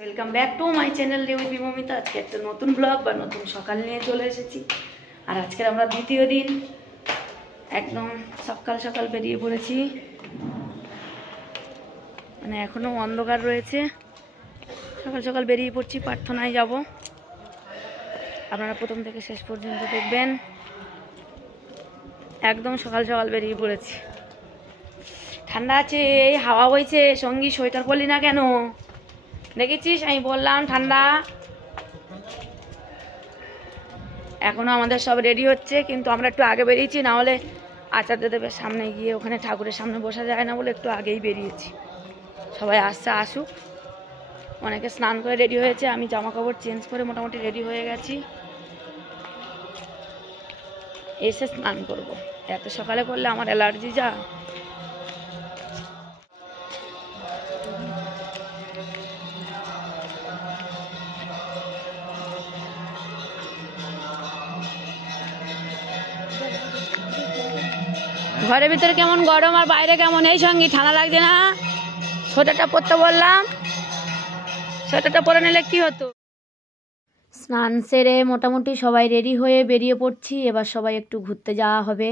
Welcome back to my channel রিউইথ মমিতা। আজকে একটা নতুন ব্লগ বা নতুন সকাল নিয়ে চলে এসেছি। আর আজকের আমরা দ্বিতীয় দিন একদম সকাল সকাল বেরিয়ে পড়েছি, মানে এখনো অন্ধকার রয়েছে। সকাল সকাল বেরিয়ে পড়ছি, প্রার্থনায় যাব। আপনারা প্রথম থেকে শেষ পর্যন্ত দেখবেন। একদম সকাল সকাল বেরিয়ে পড়েছি। ঠান্ডা আছে, এই হাওয়া বইছে, সঙ্গী সোয়েটার পরলি না কেন? দেখেছিস আমি বললাম ঠান্ডা। এখনো আমাদের সব রেডি হচ্ছে, কিন্তু আমরা একটু আগে বেরিয়েছি, না হলে আচার্যদেবের সামনে গিয়ে ওখানে ঠাকুরের সামনে বসা যায় না বলে একটু আগেই বেরিয়েছি। সবাই আসছে, আসুক। অনেকে স্নান করে রেডি হয়েছে, আমি জামা কাপড় চেঞ্জ করে মোটামুটি রেডি হয়ে গেছি। এসে স্নান করব, এত সকালে করলে আমার অ্যালার্জি যা। ঘরের ভিতরে কেমন গরম আর বাইরে কেমন, এই সঙ্গে ঠান্ডা লাগছে না? সোয়েটারটা পরতে বললাম, সোয়েটারটা পরে নিলে কি হতো। স্নান সেরে মোটামুটি সবাই রেডি হয়ে বেরিয়ে পড়ছি। এবার সবাই একটু ঘুরতে যাওয়া হবে।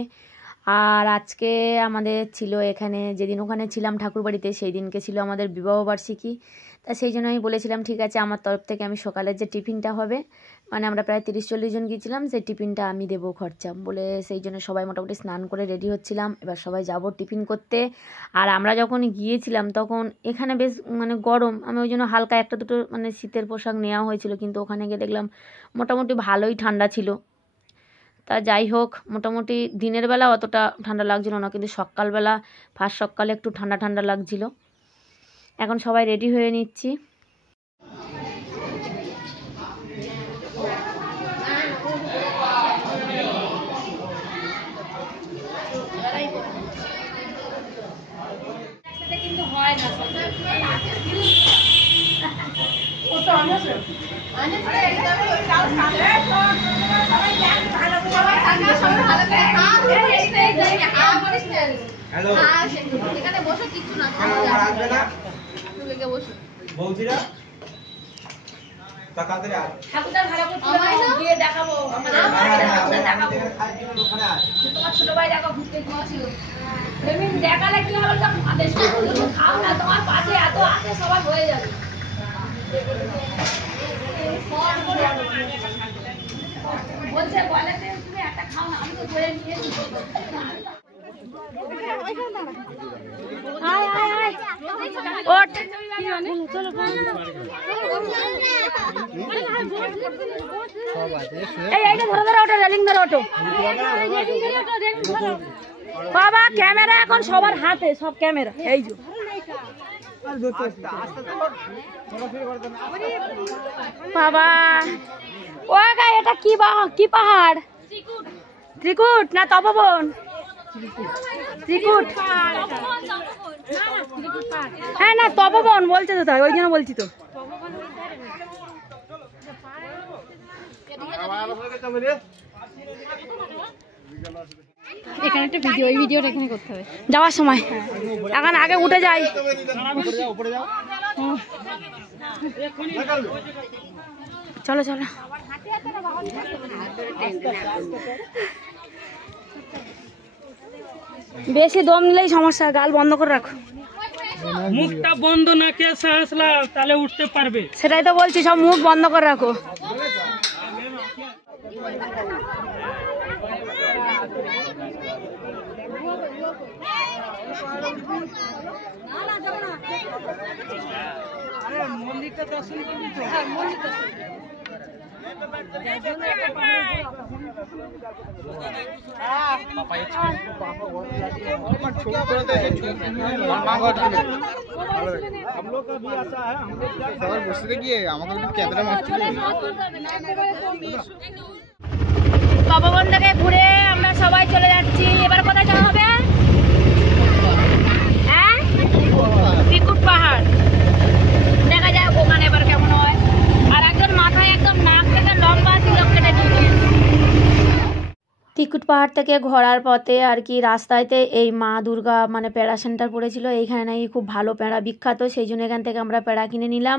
আর আজকে আমাদের ছিল এখানে, যেদিন ওখানে ছিলাম ঠাকুরবাড়িতে, সেই দিনকে ছিল আমাদের বিবাহবার্ষিকী। তা সেই জন্য আমি বলেছিলাম ঠিক আছে, আমার তরফ থেকে আমি সকালের যে টিফিনটা হবে, মানে আমরা প্রায় 30-40 জন গিয়েছিলাম, সেই টিফিনটা আমি দেবো খরচা বলে। সেই জন্য সবাই মোটামুটি স্নান করে রেডি হচ্ছিলাম। এবার সবাই যাব টিফিন করতে। আর আমরা যখন গিয়েছিলাম তখন এখানে বেশ মানে গরম, আমি ওই জন্য হালকা একটা দুটো মানে শীতের পোশাক নেওয়া হয়েছিল, কিন্তু ওখানে গিয়ে দেখলাম মোটামুটি ভালোই ঠান্ডা ছিল। তা যাই হোক, মোটামুটি দিনের বেলা অতটা ঠান্ডা লাগছিল না, কিন্তু সকালবেলা ফার্স্ট সকালে একটু ঠান্ডা ঠান্ডা লাগছিল। এখন সবাই রেডি হয়ে নিচ্ছি। কিন্তু হয় না ছোট ভাই দেখো ঘুরতে গিয়েছিল, দেখালে কি হবে, খাও না, তোমার পাশে এত আছে, সবার হয়ে যাবে। বলছে বলে তুমি একটা খাও না, আমি তো ধরে নিয়ে ওঠ এইটা ধরো ধরো, ওটা রেলিং ধরো, ওটো বাবা। ক্যামেরা এখন সবার হাতে, সব ক্যামেরা। এই যে বাবা, ও গা, এটা কি কি পাহাড়? ত্রিকুট না তপবন? ত্রিকুট, হ্যাঁ না তপবন বলছে তো, তাই ওই জন্য বলছি তো। এখানে একটা ভিডিও, ওই ভিডিওটা এখানে করতে হবে যাওয়ার সময়। এখন আগে উঠে যাই। চলো চলো, বেশি দম নিলেই সমস্যা। গাল বন্ধ করে রাখো, মুখটা বন্ধ না কে হাসলা তাহলে উঠতে পারবে। সেটাই তো বলছি, সব মুখ বন্ধ করে রাখো। মন্দিরটা দর্শন করবি তো? তপবন থেকে ঘুরে আমরা সবাই চলে যাচ্ছি। এবার কোথায় যাওয়া হবে? হ্যাঁ, ত্রিকুট পাহাড়। দেখা যাক ওখানে এবার কেমন হয়। আর একজন মাথায় একদম নাক থেকে লম্বা তিলক কেটে দিয়ে ত্রিকুট পাহাড় থেকে ঘোরার পথে আর কি রাস্তাতে এই মা দুর্গা মানে প্যাড়া সেন্টার পড়েছিল। এইখানে নাকি খুব ভালো প্যাড়া বিখ্যাত, সেই জন্য এখান থেকে আমরা প্যাড়া কিনে নিলাম।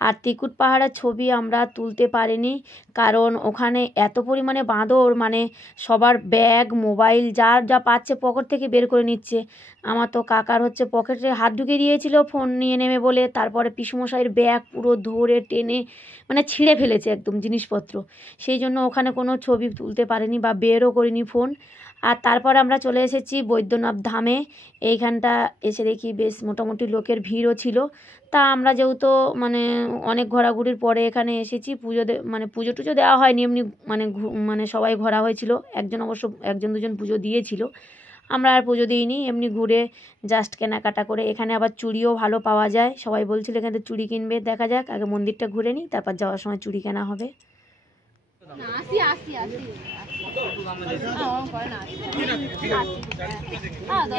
আর ত্রিকুট পাহাড়ের ছবি আমরা তুলতে পারিনি, কারণ ওখানে এত পরিমাণে বাঁদর, মানে সবার ব্যাগ মোবাইল যার যা পাচ্ছে পকেট থেকে বের করে নিচ্ছে। আমার তো কাকার হচ্ছে পকেটে হাত ঢুকিয়ে দিয়েছিল ফোন নিয়ে নেবে বলে, তারপরে পিসুমশাইয়ের ব্যাগ পুরো ধরে টেনে মানে ছিঁড়ে ফেলেছে একদম জিনিসপত্র। সেই জন্য ওখানে কোনো ছবি তুলতে পারিনি বা বেরও করিনি ফোন। আর তারপর আমরা চলে এসেছি বৈদ্যনাথ ধামে। এইখানটা এসে দেখি বেশ মোটামুটি লোকের ভিড়ও ছিল। তা আমরা যেহেতু মানে অনেক ঘোরাঘুরির পরে এখানে এসেছি, মানে পুজো টুজো দেওয়া হয়নি, এমনি মানে সবাই ঘোরা হয়েছিল, একজন দুজন পুজো দিয়েছিল, আমরা আর পুজো দিইনি, এমনি ঘুরে জাস্ট কেনাকাটা করে। এখানে আবার চুড়িও ভালো পাওয়া যায়, সবাই বলছিল এখান থেকে চুড়ি কিনবে, দেখা যাক, আগে মন্দিরটা ঘুরে নিই, তারপর যাওয়ার সময় চুড়ি কেনা হবে।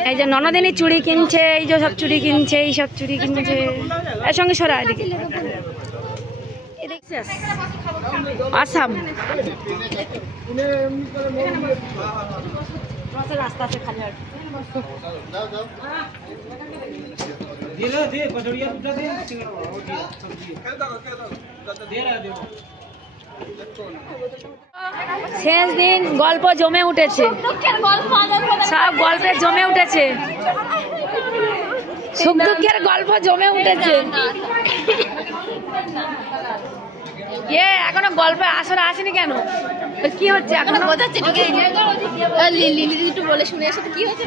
এই যে ননদিনী চুড়ি কিনছে, এই যে সব চুড়ি কিনছে, এই সব চুড়ি কিনছে, এর সঙ্গে সরা এদিকে আসাম রাস্তা আছে খালি। শেষ দিন গল্প জমে উঠেছে, সব গল্পে জমে উঠেছে, সুখ দুঃখের গল্প জমে উঠেছে। এখনো গল্পে আসরে আসেনি কেন? কি হচ্ছে এখনো? একটু বলে শুনে আসে কি হয়েছে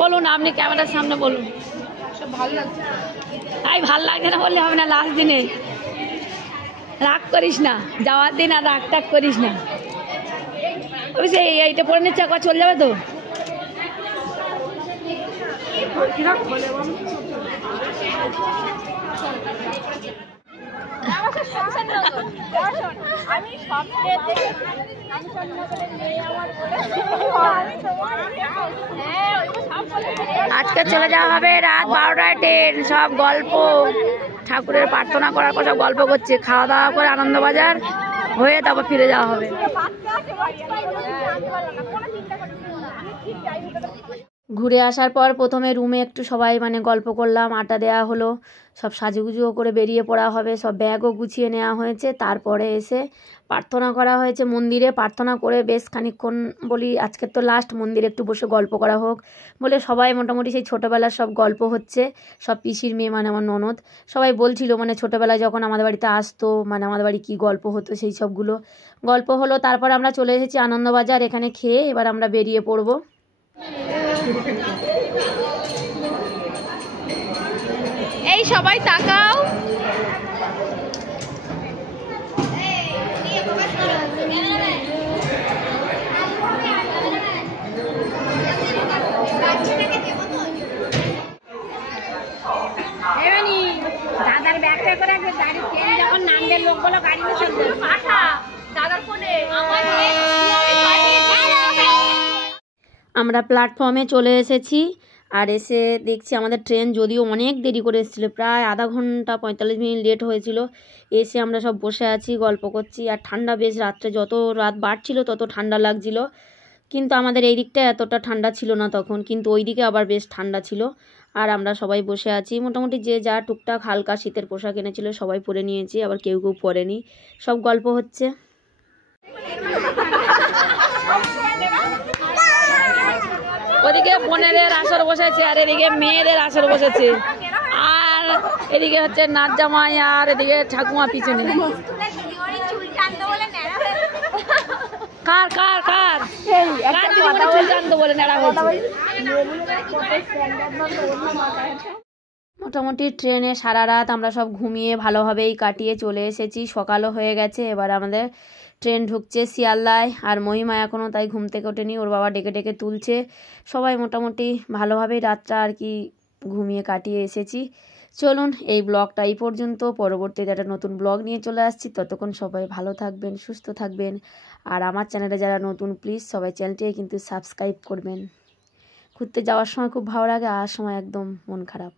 বলুন, আপনি ক্যামেরার সামনে বলুন। ভালো লাগছে, তাই ভাল লাগছে না বললে হবে না, লাস্ট দিনে রাগ করিস না, যাওয়ার দিন আর রাগ টাগ করিস না। অবশ্যই এইটা পরে নিচ্ছে, একবার চলে যাবে তো। আজকে চলে যাওয়া হবে রাত 12টায় ট্রেন, সব গল্প, ঠাকুরের প্রার্থনা করার পর সব গল্প করছে, খাওয়া দাওয়া করে আনন্দবাজার হয়ে তারপর ফিরে যাওয়া হবে। ঘুরে আসার পর প্রথমে রুমে একটু সবাই মানে গল্প করলাম, আড্ডা দেওয়া হলো, সব সাজুগুজুও করে বেরিয়ে পড়া হবে, সব ব্যাগও গুছিয়ে নেওয়া হয়েছে। তারপরে এসে প্রার্থনা করা হয়েছে মন্দিরে, প্রার্থনা করে বেশ খানিকক্ষণ বলি আজকের তো লাস্ট, মন্দিরে একটু বসে গল্প করা হোক বলে সবাই মোটামুটি সেই ছোটোবেলার সব গল্প হচ্ছে, সব পিসির মেয়ে মানে আমার ননদ সবাই বলছিল মানে ছোটোবেলায় যখন আমাদের বাড়িতে আসতো, মানে আমাদের বাড়ি কী গল্প হতো সেই সবগুলো গল্প হলো। তারপর আমরা চলে এসেছি আনন্দবাজার, এখানে খেয়ে এবার আমরা বেরিয়ে পড়বো। এই সবাই তাকাও, দাদার ব্যাগটা করে গাড়ি যখন নামবে লোকগুলো গাড়ি পাঠা দাদার ফোনে। আমরা প্ল্যাটফর্মে চলে এসেছি, আর এসে দেখছি আমাদের ট্রেন যদিও অনেক দেরি করে এসেছিলো, প্রায় আধা ঘন্টা 45 মিনিট লেট হয়েছিল। এসে আমরা সব বসে আছি গল্প করছি, আর ঠান্ডা বেশ, রাত্রে যত রাত বাড়ছিল তত ঠান্ডা লাগছিল, কিন্তু আমাদের এই দিকটা এতটা ঠান্ডা ছিল না তখন, কিন্তু ওই দিকে আবার বেশ ঠান্ডা ছিল। আর আমরা সবাই বসে আছি, মোটামুটি যে যা টুকটাক হালকা শীতের পোশাক এনেছিল সবাই পরে নিয়েছি, আবার কেউ কেউ পরেনি, সব গল্প হচ্ছে। ওদিকে বোনেদের আসর বসেছে, আর এদিকে মেয়েদের আসর বসেছে, আর এদিকে হচ্ছে নাচ জামাই, আর এদিকে ঠাকুমা পিছনে। কার কার কার কার দিদিমণি চুল টানতে বলে নেড়া হয়েছে। মোটামুটি ট্রেনে সারা রাত আমরা সব ঘুমিয়ে ভালোভাবেই কাটিয়ে চলে এসেছি, সকালও হয়ে গেছে। এবার আমাদের ট্রেন ঢুকছে শিয়ালদায়, আর মহিমা এখনও তাই ঘুম থেকে ওঠেনি, ওর বাবা ডেকে ডেকে তুলছে। সবাই মোটামুটি ভালোভাবেই রাতটা আর কি ঘুমিয়ে কাটিয়ে এসেছি। চলুন এই ব্লগটা এই পর্যন্ত, পরবর্তীতে একটা নতুন ব্লগ নিয়ে চলে আসছি, ততক্ষণ সবাই ভালো থাকবেন, সুস্থ থাকবেন। আর আমার চ্যানেলে যারা নতুন প্লিজ সবাই চ্যানেলটিকে কিন্তু সাবস্ক্রাইব করবেন। ঘুরতে যাওয়ার সময় খুব ভালো লাগে, আসার সময় একদম মন খারাপ।